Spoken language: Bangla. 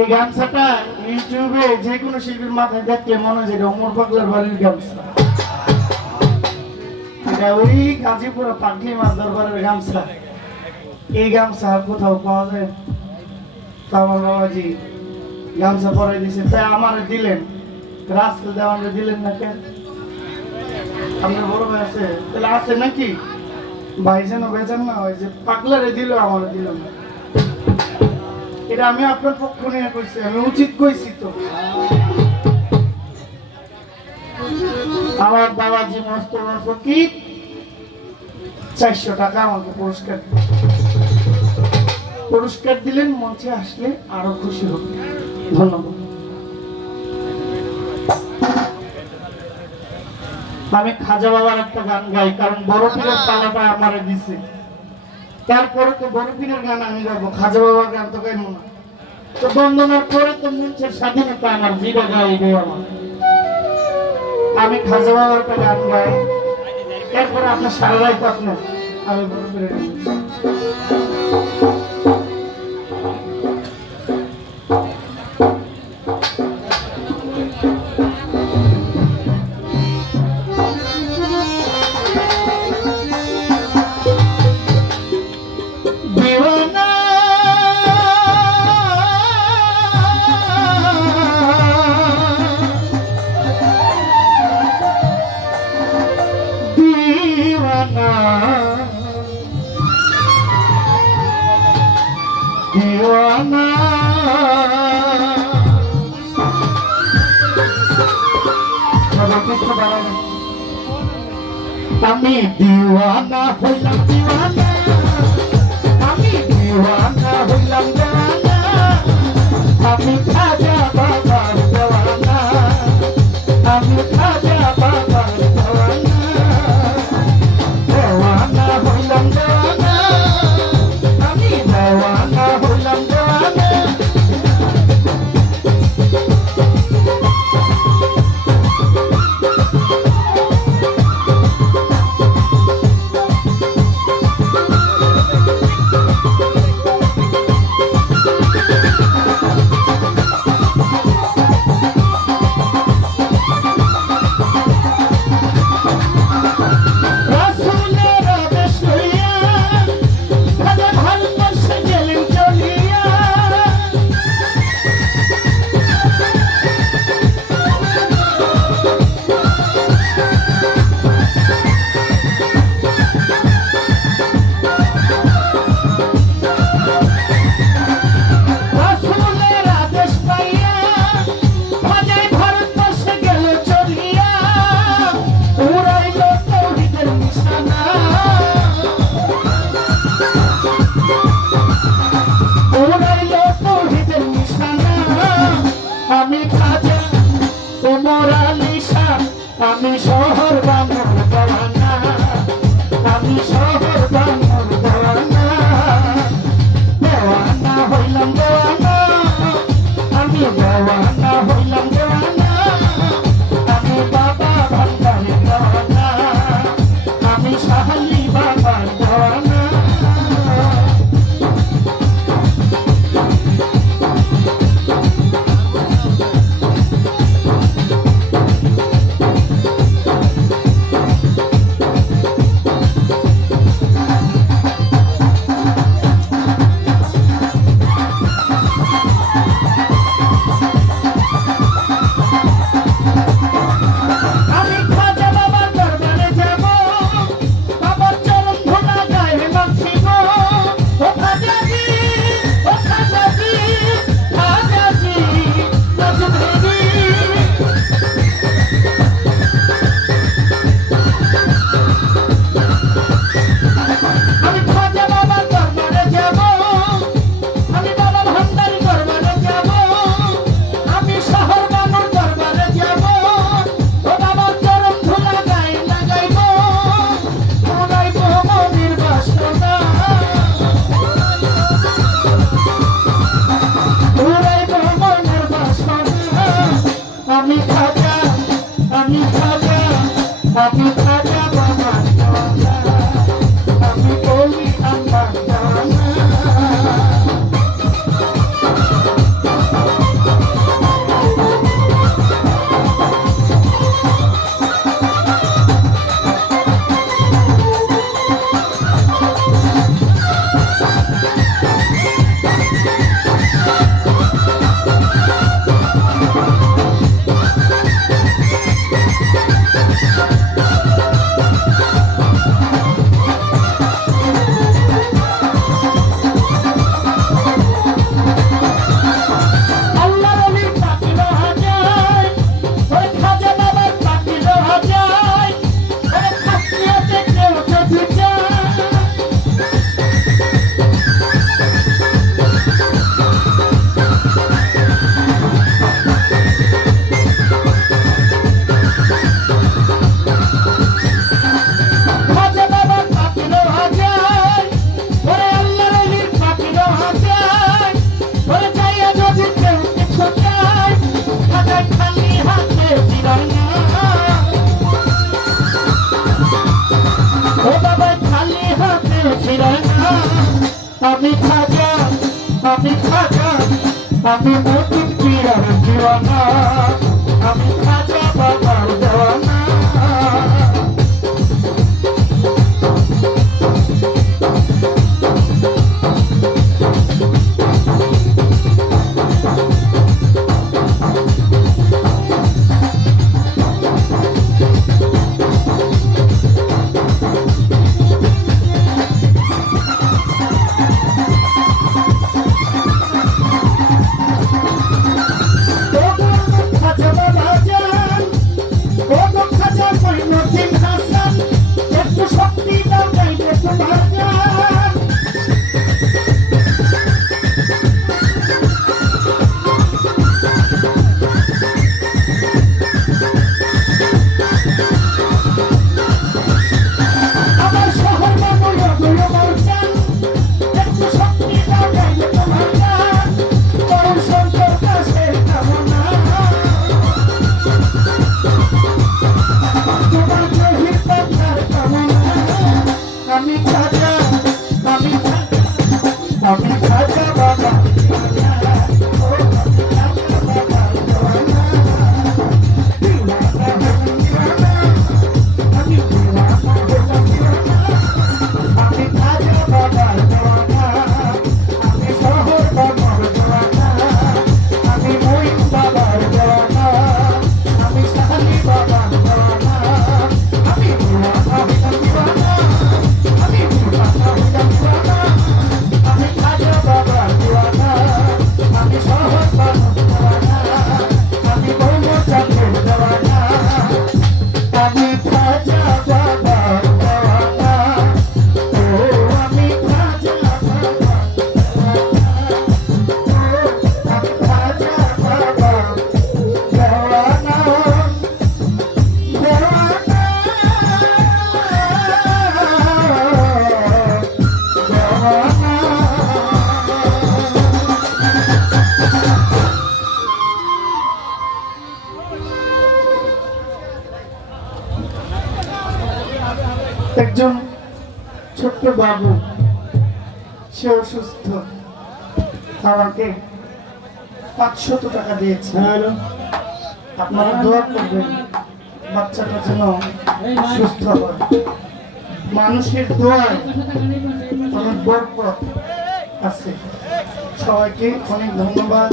এই গামছাটা ইউটিউবে যে কোনো শিল্পীর মাথায় দেখলে মনে হয় অমর পাগলার বাড়ির গামছা। এটা ওই গাজীপুর পাগলি মাছ দরবারের গামছা। এই গামছা কোথাও পাওয়া যায় তা আমার বাবাজি গামছা পরাই দিয়েছে তাই আমার দিলেন। রাস্তা দেওয়ানো দিলেন না কেন? আপনার বড় ভাই আছে? তাহলে আছে নাকি? ভাই যেন বেচান না ওই যে পাগলারে দিল, আমার দিল না। এটা আমি আপনার পক্ষ নিয়ে কইছি, আমি উচিত কইছি তো। আমার বাবাজি মস্ত কি? চারশো টাকা আমাকে পুরস্কার। পুরস্কার দিলেন, মঞ্চে আসলে আরও খুশি হবে। ধন্যবাদ। আমি খাজা বাবার একটা গান গাই, কারণ বড় পীরের পালাটা আমারে দিছে। তারপরে তো পীরের গান আমি গাবো, খাজা বাবার গান তো গাইবো না। তো বন্দনার পরে তো মঞ্চের স্বাধীনতা আমার জীবা গাইবে আমার। আমি খাজা বাবার গান গাই। এরপরে আপনার সারা রাত আপনার, আমি বড় দিওয়ানা আমি দিওয়ানা। হইলাম দিওয়ানা। আমি খাজা আমি নতুন চিরার জীবনা আমি খাজা বাবার দেওয়ানা একজন ছোট্ট বাবু সে অসুস্থ। আমাকে পাঁচশত টাকা দিয়েছে। হ্যাঁ, আপনারা দোয়া করবেন বাচ্চাটা যেন সুস্থ হয়। মানুষের দোয়ায় অনেক বরকত আছে। সবাইকে অনেক ধন্যবাদ।